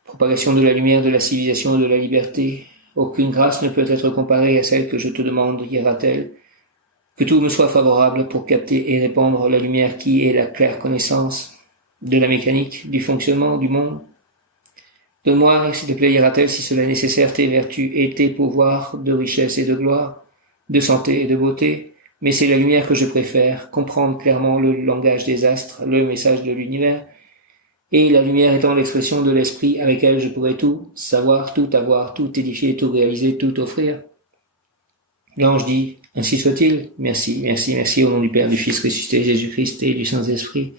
Propagation de la lumière, de la civilisation et de la liberté, aucune grâce ne peut être comparée à celle que je te demande, ira-t-elle. Que tout me soit favorable pour capter et répandre la lumière qui est la claire connaissance de la mécanique, du fonctionnement du monde. Donne-moi, s'il te plaît, ira-t-elle, si cela est nécessaire, tes vertus et tes pouvoirs de richesse et de gloire, de santé et de beauté, mais c'est la lumière que je préfère, comprendre clairement le langage des astres, le message de l'univers, et la lumière étant l'expression de l'esprit avec elle je pourrais tout savoir, tout avoir, tout édifier, tout réaliser, tout offrir. L'ange dit, ainsi soit-il, merci, merci, merci, au nom du Père, du Fils ressuscité, Jésus-Christ et du Saint-Esprit.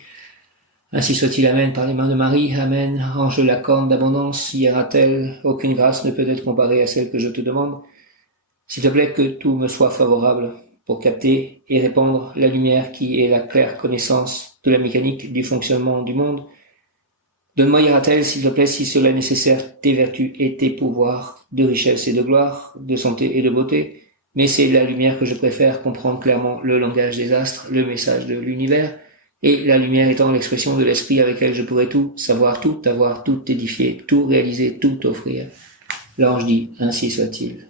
Ainsi soit-il, Amen, par les mains de Marie, Amen, ange de la corne d'abondance, ira-t-elle, aucune grâce ne peut être comparée à celle que je te demande. S'il te plaît, que tout me soit favorable pour capter et répandre la lumière qui est la claire connaissance de la mécanique du fonctionnement du monde. Donne-moi, ira-t-elle, s'il te plaît, si cela est nécessaire, tes vertus et tes pouvoirs de richesse et de gloire, de santé et de beauté, mais c'est la lumière que je préfère, comprendre clairement le langage des astres, le message de l'univers, et la lumière étant l'expression de l'esprit avec elle je pourrais tout savoir, tout avoir, tout édifier, tout réaliser, tout offrir. L'ange dit, ainsi soit-il.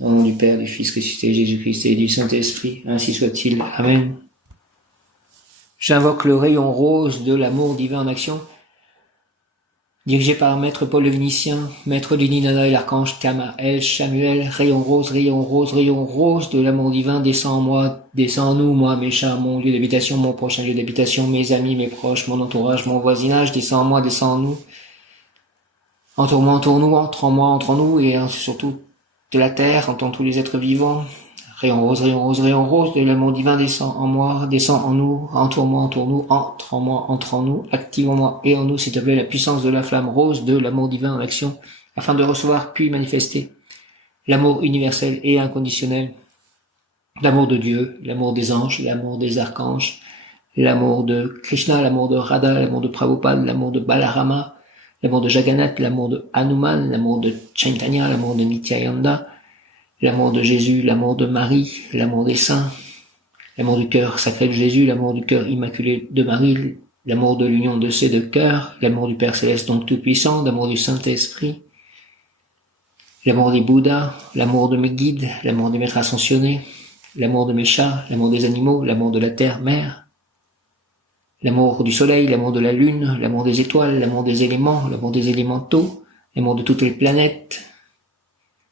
Au nom du Père, du Fils ressuscité, Jésus-Christ et du Saint-Esprit, ainsi soit-il. Amen. J'invoque le rayon rose de l'amour divin en action, dirigé par Maître Paul le Vénitien, Maître Léninada et l'Archange Kamael, Chamuel, rayon rose, rayon rose, rayon rose de l'amour divin, descend en moi, descend en nous, moi, mes chats, mon lieu d'habitation, mon prochain lieu d'habitation, mes amis, mes proches, mon entourage, mon voisinage, descend en moi, descend en nous. Entoure-moi, entoure-nous, entre en moi, entre en nous, et surtout de la terre, entend tous les êtres vivants. Rayon rose, rayon rose, rayon rose de l'amour divin descend en moi, descend en nous, entoure-moi, entoure-nous, entre en moi, entre en nous, active en moi et en nous, s'il te plaît, la puissance de la flamme rose de l'amour divin en action, afin de recevoir puis manifester l'amour universel et inconditionnel, l'amour de Dieu, l'amour des anges, l'amour des archanges, l'amour de Krishna, l'amour de Radha, l'amour de Prabhupada, l'amour de Balarama, l'amour de Jagannath, l'amour de Hanuman, l'amour de Chaitanya, l'amour de Nityananda, l'amour de Jésus, l'amour de Marie, l'amour des saints, l'amour du cœur sacré de Jésus, l'amour du cœur immaculé de Marie, l'amour de l'union de ces deux cœurs, l'amour du Père Céleste donc Tout-Puissant, l'amour du Saint-Esprit, l'amour des Bouddhas, l'amour de mes guides, l'amour des maîtres ascensionnés, l'amour de mes chats, l'amour des animaux, l'amour de la terre-mère, l'amour du soleil, l'amour de la lune, l'amour des étoiles, l'amour des éléments, l'amour des élémentaux, l'amour de toutes les planètes,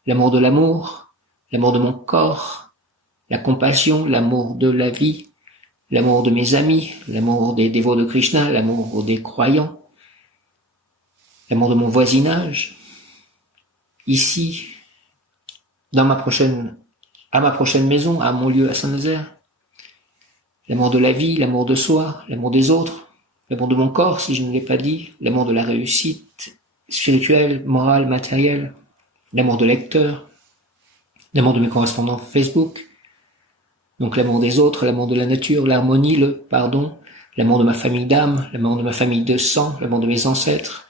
l'amour de l'amour, l'amour de mon corps, la compassion, l'amour de la vie, l'amour de mes amis, l'amour des dévots de Krishna, l'amour des croyants, l'amour de mon voisinage, ici, à ma prochaine maison, à mon lieu à Saint-Nazaire, l'amour de la vie, l'amour de soi, l'amour des autres, l'amour de mon corps, si je ne l'ai pas dit, l'amour de la réussite spirituelle, morale, matérielle, l'amour de lecteur, l'amour de mes correspondants Facebook, donc l'amour des autres, l'amour de la nature, l'harmonie, le pardon, l'amour de ma famille d'âme, l'amour de ma famille de sang, l'amour de mes ancêtres,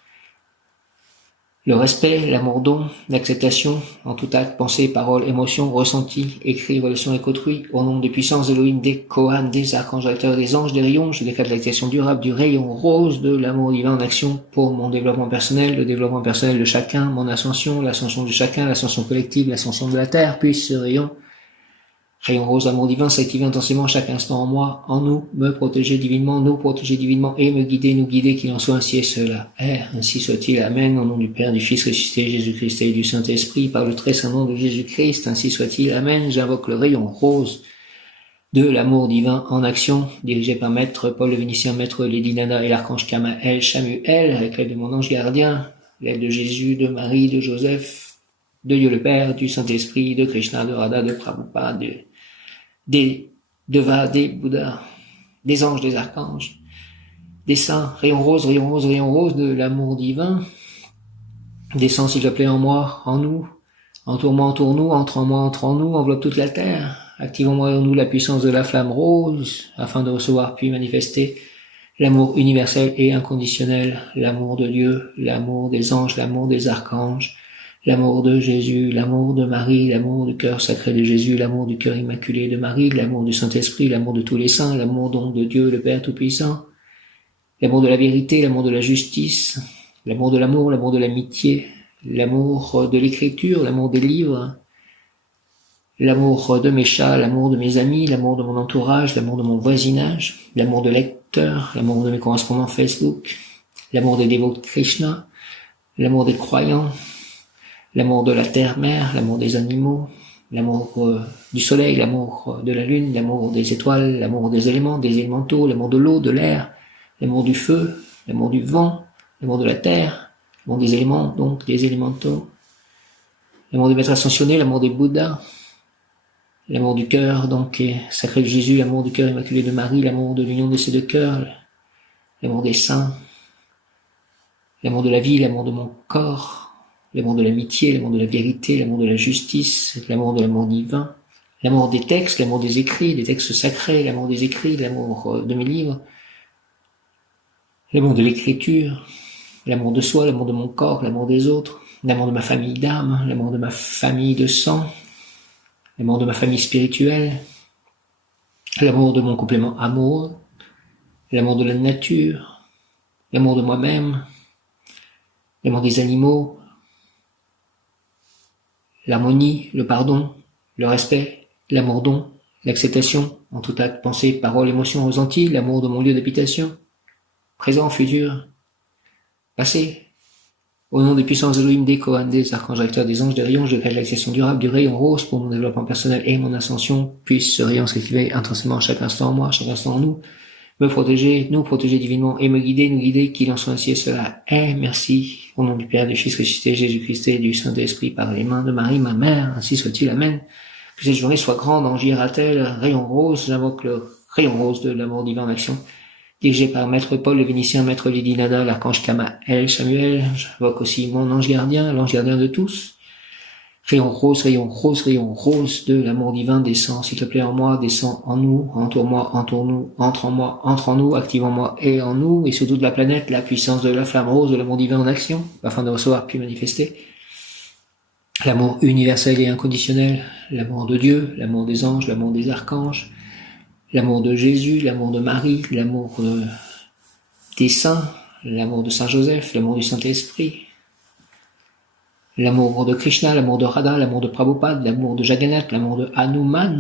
le respect, l'amour don, l'acceptation en tout acte, pensée, parole, émotion, ressenti, écrit, relation avec autrui, au nom des puissances d'Elohim, des Kohan, des archanges acteurs, des anges, des rayons, je déclare l'activation durable du rayon rose de l'amour divin en action pour mon développement personnel, le développement personnel de chacun, mon ascension, l'ascension de chacun, l'ascension collective, l'ascension de la terre, puis ce rayon rose amour divin s'active intensément chaque instant en moi, en nous, me protéger divinement, nous protéger divinement et me guider, nous guider, qu'il en soit ainsi et cela. Ainsi soit-il. Amen. Au nom du Père, du Fils ressuscité, Jésus-Christ et du Saint-Esprit, par le très saint nom de Jésus-Christ, ainsi soit-il. Amen. J'invoque le rayon rose de l'amour divin en action, dirigé par Maître Paul le Vénitien, Maître Léninada et l'Archange Kamael, Chamuel, avec l'aide de mon ange gardien, l'aide de Jésus, de Marie, de Joseph, de Dieu le Père, du Saint-Esprit, de Krishna, de Radha, de Prabhupada, des Devas, des Bouddhas, des anges, des archanges, des saints, rayon rose, rayon rose, rayon rose de l'amour divin, descend s'il te plaît en moi, en nous, entoure-moi, entoure-nous, entre en moi, entre en nous, enveloppe toute la terre, activons en nous la puissance de la flamme rose, afin de recevoir puis manifester l'amour universel et inconditionnel, l'amour de Dieu, l'amour des anges, l'amour des archanges, l'amour de Jésus, l'amour de Marie, l'amour du cœur sacré de Jésus, l'amour du cœur immaculé de Marie, l'amour du Saint-Esprit, l'amour de tous les saints, l'amour donc de Dieu le Père Tout-Puissant, l'amour de la vérité, l'amour de la justice, l'amour de l'amour, l'amour de l'amitié, l'amour de l'écriture, l'amour des livres, l'amour de mes chats, l'amour de mes amis, l'amour de mon entourage, l'amour de mon voisinage, l'amour de lecteurs, l'amour de mes correspondants Facebook, l'amour des dévots de Krishna, l'amour des croyants, l'amour de la terre-mère, l'amour des animaux, l'amour du soleil, l'amour de la lune, l'amour des étoiles, l'amour des éléments, des élémentaux, l'amour de l'eau, de l'air, l'amour du feu, l'amour du vent, l'amour de la terre, l'amour des éléments, donc des élémentaux, l'amour des maîtres ascensionnés, l'amour des Bouddhas, l'amour du cœur, donc sacré de Jésus, l'amour du cœur immaculé de Marie, l'amour de l'union de ces deux cœurs, l'amour des saints, l'amour de la vie, l'amour de mon corps, l'amour de l'amitié, l'amour de la vérité, l'amour de la justice, l'amour de l'amour divin, l'amour des textes, l'amour des écrits, des textes sacrés, l'amour des écrits, l'amour de mes livres, l'amour de l'écriture, l'amour de soi, l'amour de mon corps, l'amour des autres, l'amour de ma famille d'âme, l'amour de ma famille de sang, l'amour de ma famille spirituelle, l'amour de mon complément amoureux, l'amour de la nature, l'amour de moi-même, l'amour des animaux, l'harmonie, le pardon, le respect, l'amour don, l'acceptation, en tout acte, pensée, parole, émotion, ressenti, l'amour de mon lieu d'habitation, présent, futur, passé, au nom des puissances Elohim, des Kohan, des archanges recteurs, des anges, des rayons, je crée l'accession durable du rayon rose pour mon développement personnel et mon ascension, puisse ce rayon s'activer intensément à chaque instant en moi, à chaque instant en nous, me protéger, nous protéger divinement et me guider, nous guider, qu'il en soit ainsi et cela est. Merci. Au nom du Père, du Fils ressuscité, Jésus-Christ et du Saint-Esprit, par les mains de Marie, ma mère, ainsi soit-il. Amen. Que cette journée soit grande, Angie-Ratel, rayon rose, j'invoque le rayon rose de l'amour divin en action, dirigé par Maître Paul, le Vénitien, Maître Lydie Nada, l'Archange Kamael, Samuel. J'invoque aussi mon ange gardien, l'ange gardien de tous. Rayon rose, rayon rose, rayon rose de l'amour divin, descend, s'il te plaît, en moi, descend en nous, entoure-moi, entoure-nous, entre en moi, entre en nous, active en moi et en nous, et sur toute la planète, la puissance de la flamme rose de l'amour divin en action, afin de recevoir puis manifester l'amour universel et inconditionnel, l'amour de Dieu, l'amour des anges, l'amour des archanges, l'amour de Jésus, l'amour de Marie, l'amour des saints, l'amour de Saint Joseph, l'amour du Saint-Esprit, l'amour de Krishna, l'amour de Radha, l'amour de Prabhupada, l'amour de Jagannath, l'amour de Hanuman,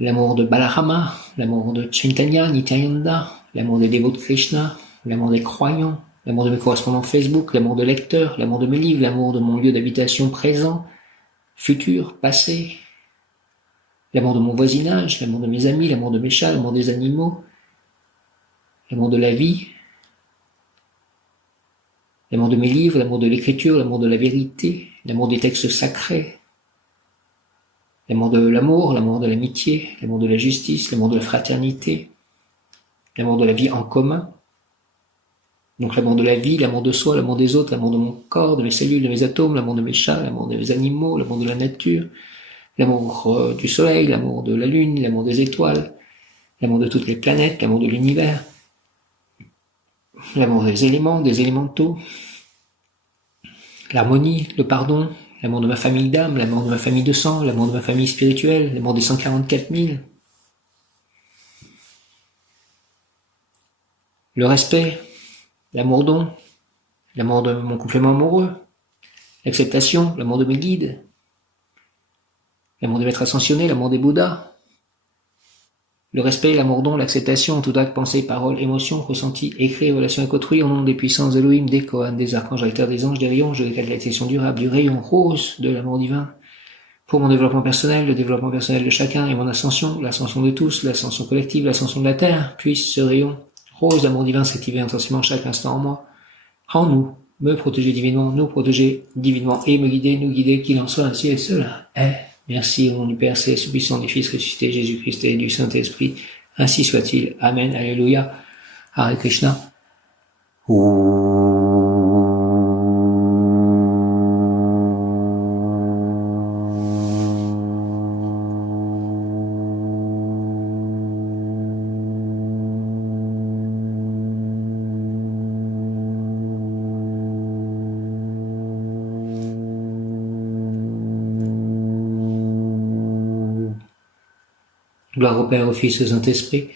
l'amour de Balarama, l'amour de Chaitanya, Nityananda, l'amour des dévots de Krishna, l'amour des croyants, l'amour de mes correspondants Facebook, l'amour de lecteurs, l'amour de mes livres, l'amour de mon lieu d'habitation présent, futur, passé, l'amour de mon voisinage, l'amour de mes amis, l'amour de mes chats, l'amour des animaux, l'amour de la vie, l'amour de mes livres, l'amour de l'écriture, l'amour de la vérité, l'amour des textes sacrés, l'amour de l'amour, l'amour de l'amitié, l'amour de la justice, l'amour de la fraternité, l'amour de la vie en commun, donc l'amour de la vie, l'amour de soi, l'amour des autres, l'amour de mon corps, de mes cellules, de mes atomes, l'amour de mes chats, l'amour de mes animaux, l'amour de la nature, l'amour du soleil, l'amour de la lune, l'amour des étoiles, l'amour de toutes les planètes, l'amour de l'univers, l'amour des éléments, des élémentaux, l'harmonie, le pardon, l'amour de ma famille d'âme, l'amour de ma famille de sang, l'amour de ma famille spirituelle, l'amour des 144 000, le respect, l'amour don, l'amour de mon complément amoureux, l'acceptation, l'amour de mes guides, l'amour des maîtres ascensionnés, l'amour des Bouddhas, le respect, l'amour don, l'acceptation, tout acte, pensée, parole, émotion, ressenti, écrit, relation avec autrui, au nom des puissances Elohim, des Kohan, des archanges, recteurs, des anges, des rayons, je décale l'accession durable du rayon rose de l'amour divin, pour mon développement personnel, le développement personnel de chacun et mon ascension, l'ascension de tous, l'ascension collective, l'ascension de la terre, puisse ce rayon rose d'amour divin s'activer intensément chaque instant en moi, en nous, me protéger divinement, nous protéger divinement et me guider, nous guider, qu'il en soit ainsi et cela est. Merci au nom du Père céleste, puissant du Fils ressuscité, Jésus-Christ et du Saint-Esprit. Ainsi soit-il. Amen. Alléluia. Hare Krishna. Gloire au Père, au Fils, au Saint-Esprit,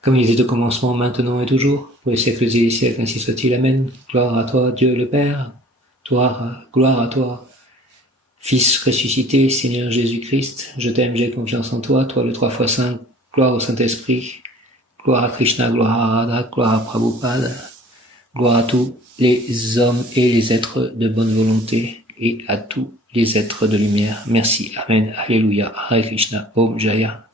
comme il était au commencement, maintenant et toujours, pour les siècles et les siècles, ainsi soit-il. Amen. Gloire à toi, Dieu le Père. Gloire à toi, Fils ressuscité, Seigneur Jésus-Christ. Je t'aime, j'ai confiance en toi, toi le 3 fois Saint. Gloire au Saint-Esprit. Gloire à Krishna, gloire à Radha, gloire à Prabhupada. Gloire à tous les hommes et les êtres de bonne volonté et à tous les êtres de lumière. Merci. Amen. Alléluia. Hare Krishna. Om Jaya.